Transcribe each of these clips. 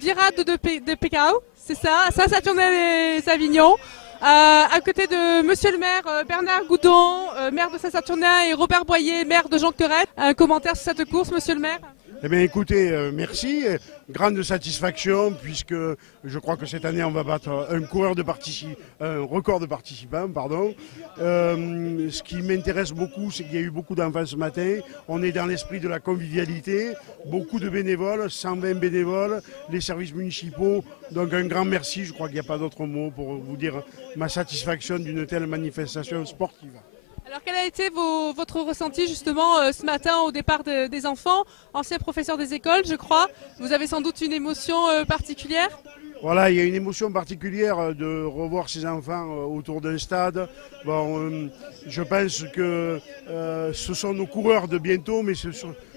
Virade de Pécao, c'est ça, Saint-Saturnin-les-Avignon. À côté de Monsieur le maire Bernard Goudon, maire de Saint-Saturnin, et Robert Boyer, maire de Jonquerette. Un commentaire sur cette course, Monsieur le maire? Eh bien écoutez, merci, grande satisfaction puisque je crois que cette année on va battre un record de participants. Ce qui m'intéresse beaucoup, c'est qu'il y a eu beaucoup d'enfants ce matin. On est dans l'esprit de la convivialité, beaucoup de bénévoles, 120 bénévoles, les services municipaux. Donc un grand merci, je crois qu'il n'y a pas d'autre mot pour vous dire ma satisfaction d'une telle manifestation sportive. Alors quel a été votre ressenti justement ce matin au départ des enfants, anciens professeurs des écoles je crois? Vous avez sans doute une émotion particulière? Voilà, il y a une émotion particulière de revoir ces enfants autour d'un stade. Bon, je pense que ce sont nos coureurs de bientôt, mais c'est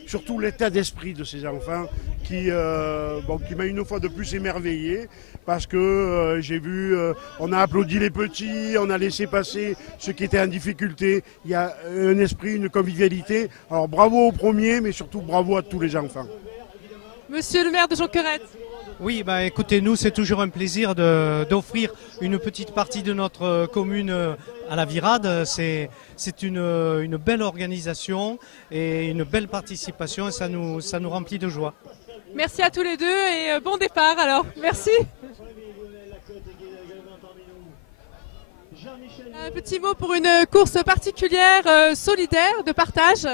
surtout l'état d'esprit de ces enfants qui m'a une fois de plus émerveillé. Parce que j'ai vu, on a applaudi les petits, on a laissé passer ceux qui étaient en difficulté. Il y a un esprit, une convivialité. Alors bravo aux premiers, mais surtout bravo à tous les enfants. Monsieur le maire de Jonquerette. Oui, écoutez, nous c'est toujours un plaisir d'offrir une petite partie de notre commune à la Virade. C'est une belle organisation et une belle participation et ça nous remplit de joie. Merci à tous les deux et bon départ alors. Merci. Un petit mot pour une course particulière, solidaire, de partage.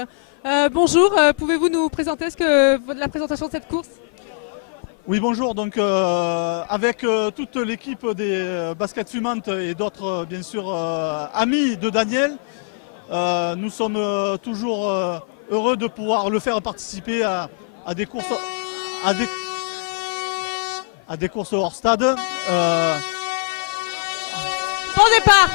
Bonjour, pouvez-vous nous présenter la présentation de cette course? Oui, bonjour. Donc, avec toute l'équipe des Baskets Fumantes et d'autres, bien sûr, amis de Daniel, nous sommes toujours heureux de pouvoir le faire participer à des courses. À des courses hors stade. Bon départ!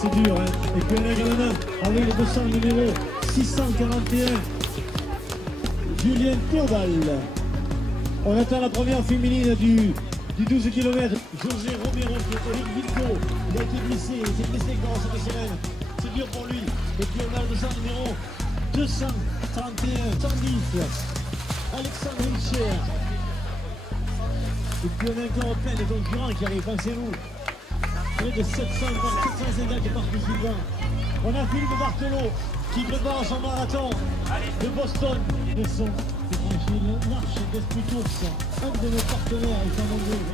C'est dur, hein. Et puis on a également avec le 200 numéro 641, Julien Théobald. On attend la première féminine du 12 km. José Romero, Eric Vito, il a été blessé, il s'est blessé grâce à cette semaine. C'est dur pour lui. Et puis on a le 200 numéro 231, 110, Alexandre Richer. Et puis on a encore plein de concurrents qui arrivent, pensez-vous. Près de 750 qui participent. On a Philippe Barthelot qui prépare son marathon de Boston. Le son, c'est franchi une marche d'Esprit Course. Un de nos partenaires est en anglais.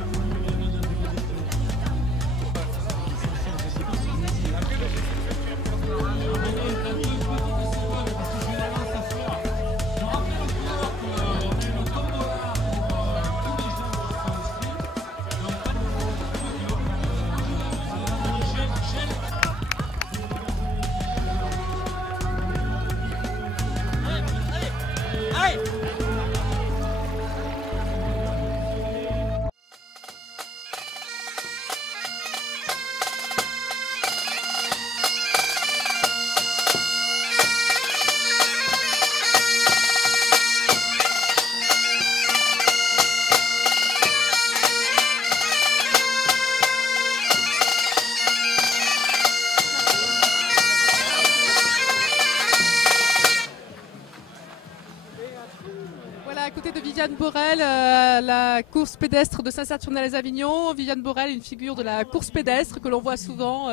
À côté de Viviane Borel, la course pédestre de Saint-Saturnin-les-Avignon. Viviane Borel, une figure de la course pédestre que l'on voit souvent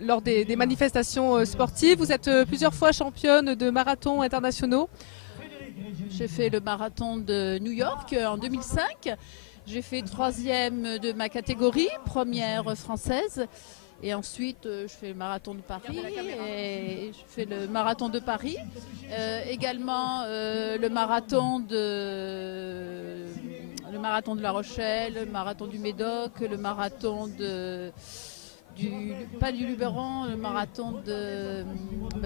lors des manifestations sportives. Vous êtes plusieurs fois championne de marathons internationaux. J'ai fait le marathon de New York en 2005. J'ai fait 3e de ma catégorie, première française. Et ensuite, je fais le marathon de Paris et je fais le marathon de Paris. Également le marathon de La Rochelle, le marathon du Médoc, le marathon pas du Luberon, le marathon de...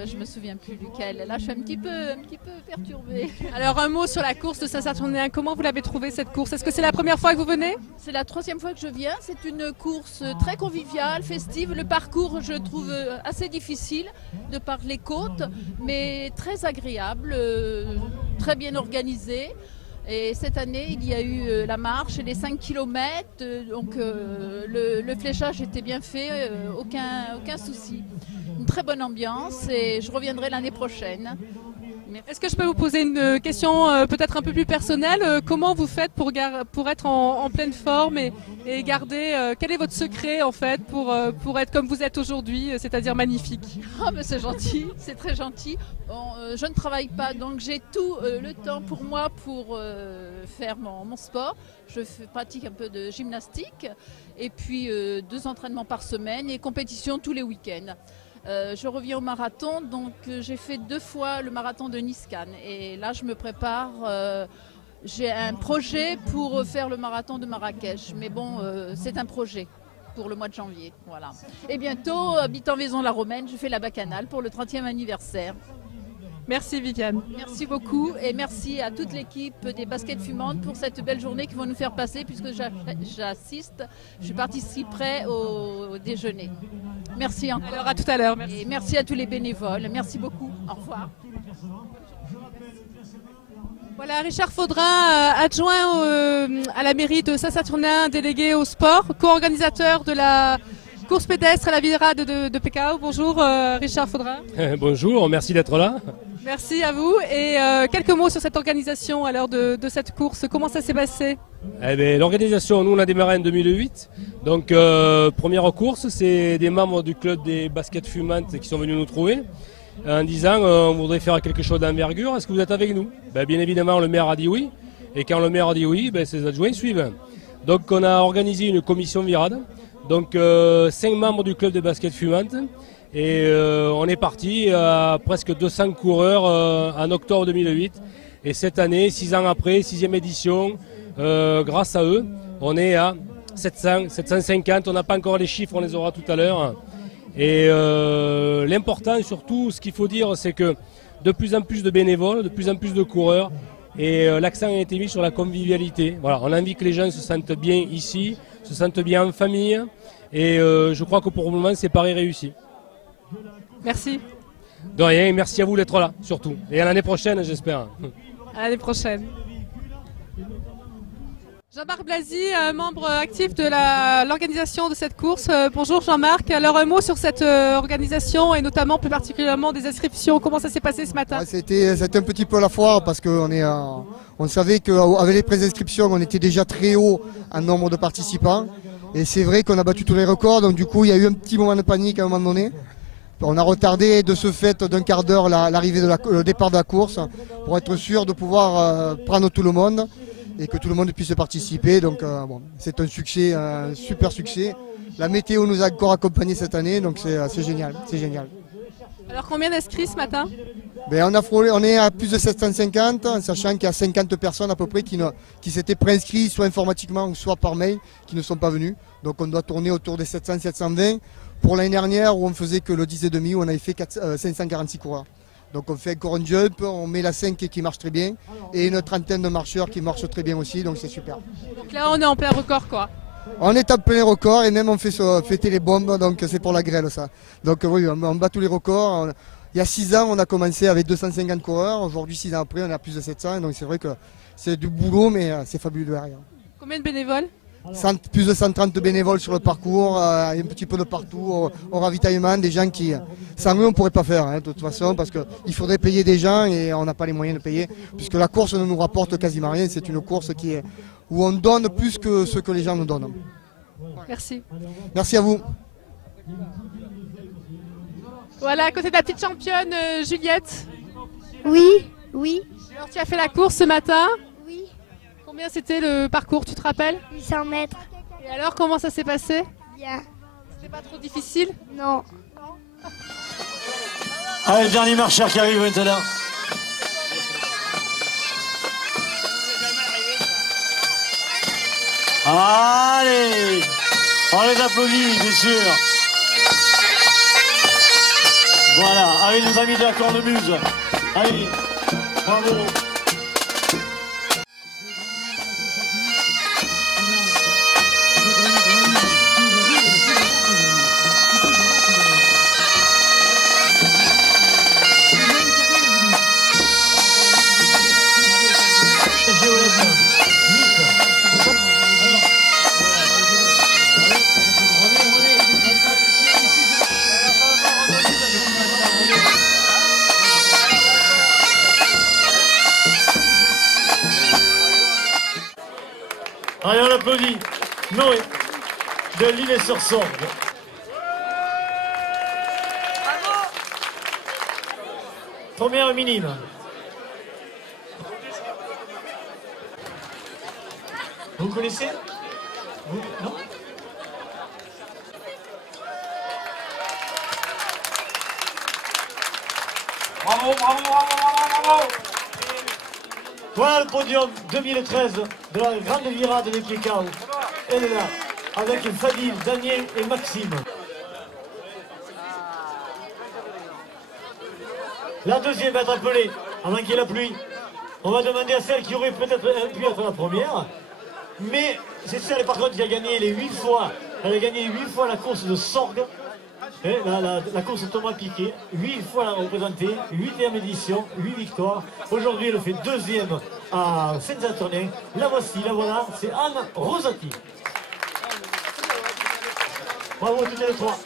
je me souviens plus duquel. Là, je suis un petit peu perturbée. Alors, un mot sur la course de Saint-Saturnin. Comment vous l'avez trouvée, cette course? Est-ce que c'est la première fois que vous venez? C'est la 3e fois que je viens. C'est une course très conviviale, festive. Le parcours, je trouve assez difficile de par les côtes, mais très agréable, très bien organisé. Et cette année, il y a eu la marche et les 5 km, donc le fléchage était bien fait, aucun souci. Une très bonne ambiance et je reviendrai l'année prochaine. Est-ce que je peux vous poser une question peut-être un peu plus personnelle? Comment vous faites pour être en pleine forme et garder... quel est votre secret en fait pour être comme vous êtes aujourd'hui, c'est-à-dire magnifique? Ah ben c'est gentil, c'est très gentil. Je ne travaille pas, donc j'ai tout le temps pour moi pour faire mon sport. Je pratique un peu de gymnastique et puis 2 entraînements par semaine et compétition tous les week-ends. Je reviens au marathon, donc j'ai fait 2 fois le marathon de Nice-Cannes et là je me prépare, j'ai un projet pour faire le marathon de Marrakech, mais bon c'est un projet pour le mois de janvier, voilà. Et bientôt, habitant Vaison-la-Romaine, je fais la bacchanale pour le 30e anniversaire. Merci Viviane. Merci beaucoup et merci à toute l'équipe des Baskets Fumantes pour cette belle journée qu'ils vont nous faire passer puisque je participerai au déjeuner. Merci encore. Alors à tout à l'heure. Et merci à tous les bénévoles. Merci beaucoup. Au revoir. Voilà, Richard Faudrin, adjoint à la mairie de Saint-Saturnin, délégué au sport, co-organisateur de la course pédestre à la virade de Pekao. Bonjour Richard Faudrin. Bonjour, merci d'être là. Merci à vous et quelques mots sur cette organisation à l'heure de cette course. Comment ça s'est passé? L'organisation, nous on a démarré en 2008. Donc première course, c'est des membres du club des Baskets Fumantes qui sont venus nous trouver en disant on voudrait faire quelque chose d'envergure, est-ce que vous êtes avec nous? Bien évidemment le maire a dit oui et quand le maire a dit oui, ses adjoints suivent. Donc on a organisé une commission virade. Donc 5 membres du club de basket Fumante. Et on est parti à presque 200 coureurs en octobre 2008. Et cette année, 6 ans après, 6e édition, grâce à eux, on est à 700, 750. On n'a pas encore les chiffres, on les aura tout à l'heure. Et l'important surtout, ce qu'il faut dire, c'est que de plus en plus de bénévoles, de plus en plus de coureurs, et l'accent a été mis sur la convivialité. Voilà, on a envie que les gens se sentent bien ici, se sentent bien en famille, et je crois que pour le moment, c'est pari réussi. Merci. De rien, merci à vous d'être là, surtout. Et à l'année prochaine, j'espère. À l'année prochaine. Jean-Marc Blasi, membre actif de l'organisation de cette course. Bonjour Jean-Marc. Alors un mot sur cette organisation et notamment plus particulièrement des inscriptions. Comment ça s'est passé ce matin? C'était un petit peu la foire parce qu'on savait qu'avec les préinscriptions, on était déjà très haut en nombre de participants. Et c'est vrai qu'on a battu tous les records. Donc du coup, il y a eu un petit moment de panique à un moment donné. On a retardé de ce fait d'un quart d'heure l'arrivée le départ de la course pour être sûr de pouvoir prendre tout le monde et que tout le monde puisse participer. Donc bon, c'est un succès, un super succès. La météo nous a encore accompagnés cette année, donc c'est génial, c'est génial. Alors combien d'inscrits ce matin? On est à plus de 750, en sachant qu'il y a 50 personnes à peu près qui s'étaient préinscrits soit informatiquement ou soit par mail, qui ne sont pas venus. Donc on doit tourner autour des 700-720. Pour l'année dernière où on faisait que le 10,5, où on avait fait 546 coureurs. Donc on fait encore un jump, on met la 5 qui marche très bien et une trentaine de marcheurs qui marchent très bien aussi, donc c'est super. Donc là on est en plein record quoi. On est en plein record et même on fait fêter les bombes, donc c'est pour la grêle ça. Donc oui, on bat tous les records. Il y a 6 ans on a commencé avec 250 coureurs, aujourd'hui 6 ans après on est à plus de 700, donc c'est vrai que c'est du boulot mais c'est fabuleux derrière. Combien de bénévoles? Plus de 130 bénévoles sur le parcours, un petit peu de partout au ravitaillement, des gens qui, sans eux on ne pourrait pas faire de toute façon parce qu'il faudrait payer des gens et on n'a pas les moyens de payer puisque la course ne nous rapporte quasiment rien, c'est une course où on donne plus que ce que les gens nous donnent. Merci. Merci à vous. Voilà, à côté de la petite championne Juliette. Oui, oui. Alors tu as fait la course ce matin? Oui. Combien c'était le parcours, tu te rappelles? 800 mètres. Et alors, comment ça s'est passé? Bien. C'était pas trop difficile? Non. Allez, le dernier marcheur qui arrive maintenant. Allez, on les applaudit, bien sûr. Voilà, avec nos amis de la cornemuse. Allez, bravo. Allez, on applaudit Noé de l'Île-sur-Sorgue. Première minime. Vous connaissez? Vous? Non? Bravo, bravo, bravo, bravo, bravo! Voilà le podium 2013 de la grande virade des Piekao. Elle est là, avec Fadil, Daniel et Maxime. La deuxième va être appelée, avant qu'il y ait la pluie. On va demander à celle qui aurait peut-être pu être la première. Mais c'est celle par contre qui a gagné les 8 fois. Elle a gagné 8 fois la course de Sorgue. La course Thomas Piquet, 8 fois la représentée, 8e édition, 8 victoires. Aujourd'hui, elle fait 2e à Saint-Antonin. La voici, la voilà, c'est Anne Rosati. Bravo à toutes les trois.